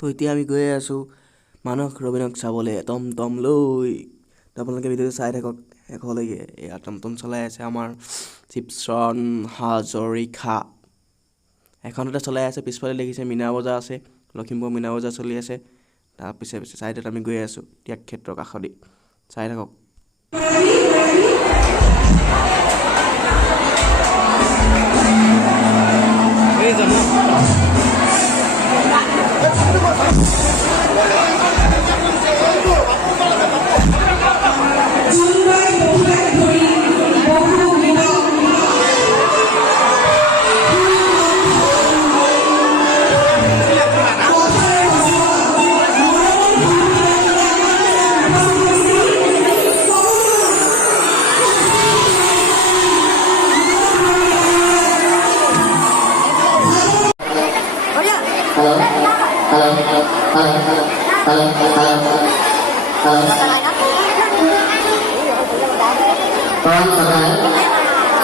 তো এতিয়া আমি গৈ আছোঁ মানস ৰবীনক চাবলৈ টমটম লৈ। তো আপোনালোকে ভিডিঅ'টো চাই থাকক শেষলৈকে। এয়া টমটম চলাই আছে আমাৰ শিৱশৰণ হাজৰিকা। এখনতে চলাই আছে, পিছফালে দেখিছে মীনা বজাৰ আছে, লখিমপুৰ মীনা বজাৰ চলি আছে। তাৰ পিছে ছাইডত আমি গৈ আছোঁ ত্যাগ ক্ষেত্ৰৰ কাষদি। চাই থাকক।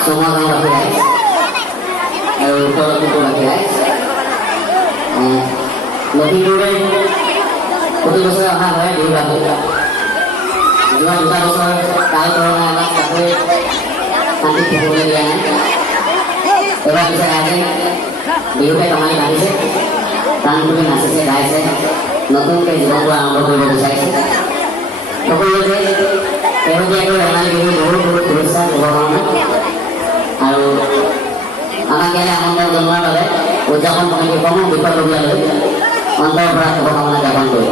Semua orang lagi guys, kalau kita lagi guys, lebih dulu untuk besar hal di dalam juga kita besar kalau anak tapi nanti pukul dia, coba bisa aja di rumah kemana lagi sih, tanpa nasi sih guys, nonton ke juga orang berkumpul di sana, pukul dia, kalau dia itu yang lagi dulu berusaha orang আৰু আমাক ইয়ালে আমন্ত্ৰণ জনোৱাৰ বাবে উদযাপন কমিটিসমূহ বিপদলগীয়ালৈ অন্তৰৰ পৰা শুভকামনা জ্ঞাপন কৰিব।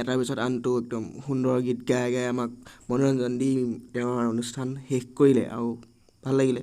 এটাৰ পিছত আনটো একদম সুন্দৰ গীত গাই গাই আমাক মনোৰঞ্জন দি তেওঁৰ অনুষ্ঠান শেষ কৰিলে আৰু ভাল লাগিলে।